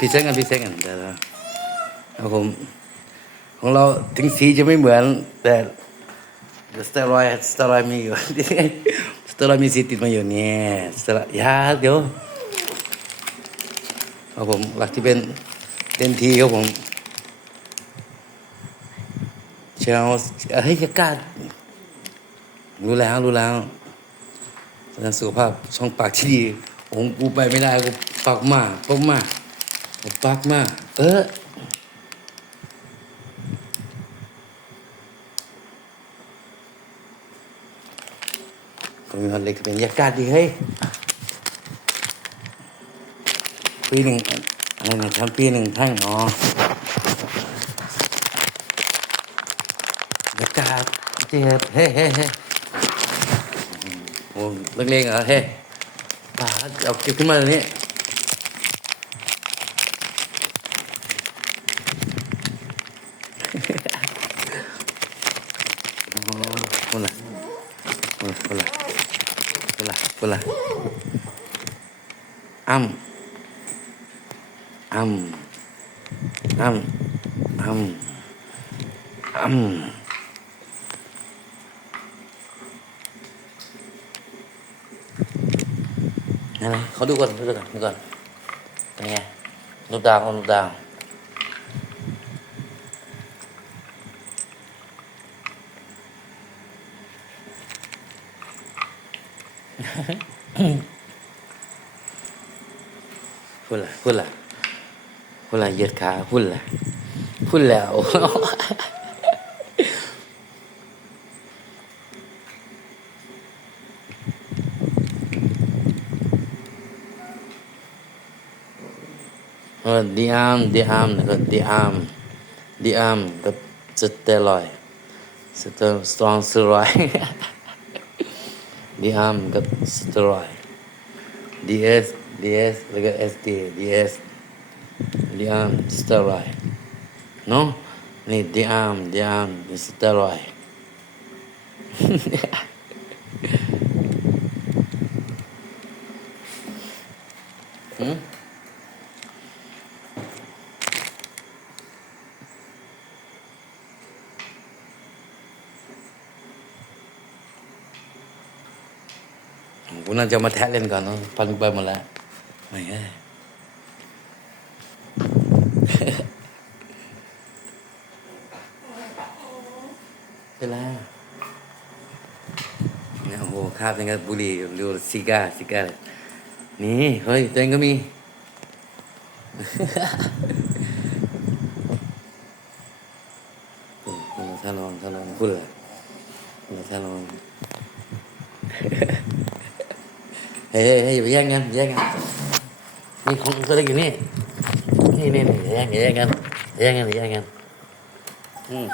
พิเศษกันพิเศษกันเดี๋ยวเอาผมของเราถึงสีจะไม่เหมือน แต่สเตียรอยด์สเตียรอยด์มีอยู่สเตียรอยด์มีสีติดมาอยู่เนี่ยสเตียรอยด์ยาเดี๋ยวเอาผมหลักที่เป็นเต็มทีครับผมเชลเฮ้ยกล้ารู้แล้วรู้แล้วสุขภาพช่องปากที่ดีผมกูไปไม่ได้กูปากมากปากมาก ปากมากเออก็มีคนเล็กเป็นยากาศดีเฮ้ยปีหนึ่งอะไรนะทำปีหนึ่งแท่งอ๋อยากาศเจ็บเฮ้เฮ้เฮ้โอ้เล็กๆเหรอเฮ้ป่าเอาเก็บขึ้นมาเลยนี่โอ้คนละ คนละคนละคนละคนละอ้ำอ้ำอ้ำอ้ำอ้ำอะไรเขาดูก่นดูก่อนดูก่นเป็นไงนูดาวนูดาวพูดละพูดละพูดละเหยียดขาพูดละพูดแล้วเออดีอาร์มดีอาร์มแล้วก็ดีอาร์มดีอาร์มกับสเตียรอยสเตียสตรองสเตียรอย ด์ดีอาร์มกับสเตียรอยด์ DS DS แล้วก็ SD DS ดีอาร์มสเตียรอยด์เนาะนี่ดีอาร์มดีอาร์มสเตอรอยด์หืม กูน่าจะมาแทะเล่นก่อนนะพันไปหมดแล้วไม่เอ้ยเป็นไรเนี่ยโอ้โหคาบยังกับบุหรี่หรือซิก้าซิก้านี่ เฮ้ยตัวเองก็มี ถ้าลองถ้าลองพูดเลยถ้าลอง เฮ้ยเฮ้ยอย่าไปแย่งกันแย่งกันนี่ของตัวเล็กอยู่นี่นี่นี่นี่แย่งแย่งกันแย่งกันแย่งกันอืม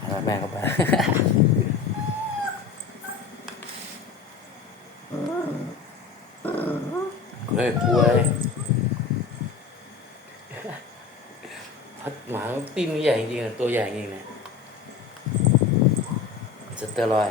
เอาแม่เข้าไปเฮ้ยกลัวยพัดหมาตีนใหญ่จริงๆตัวใหญ่จริงๆนะสเตียรอย